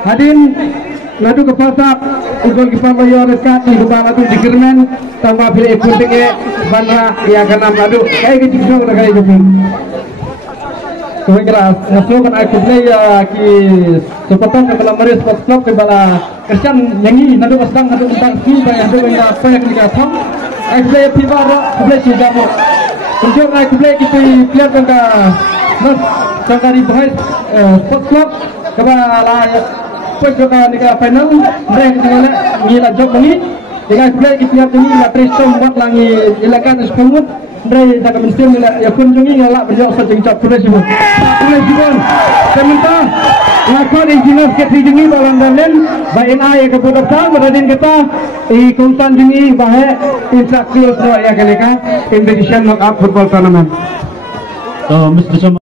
Hadin ngadu ke pasak ikut kipar loyo dekat di kepala tu dikirmen tambah pilih ikut ke bandra ia akan ngadu kayak gitu sudah kayak gitu. Kami keras ngasuh kan aku play ki sepotong ke dalam meres sport club ke bala kerjaan yangi ngadu pasang ngadu tentang ski bayar tu yang apa yang dikasih. Aku play pipa rock play si jamu. Untuk aku play kita player tangga mas tangga di bahas sport club kebala Poi gioca nega final, mereka dengan nila job lagi. Dengan play kita ini la preston buat lagi ilakan sepuluh. Mereka tak mesti ya kunjungi ngalak berjauh sejauh job terus semua. Terus juga. Sementara lakon engineer ketinggi balang dan bain ayah keputusan beradin kita ikutan jungi bahaya instructor semua ya kelika invitation knockout football tournament. So Mr. Sama.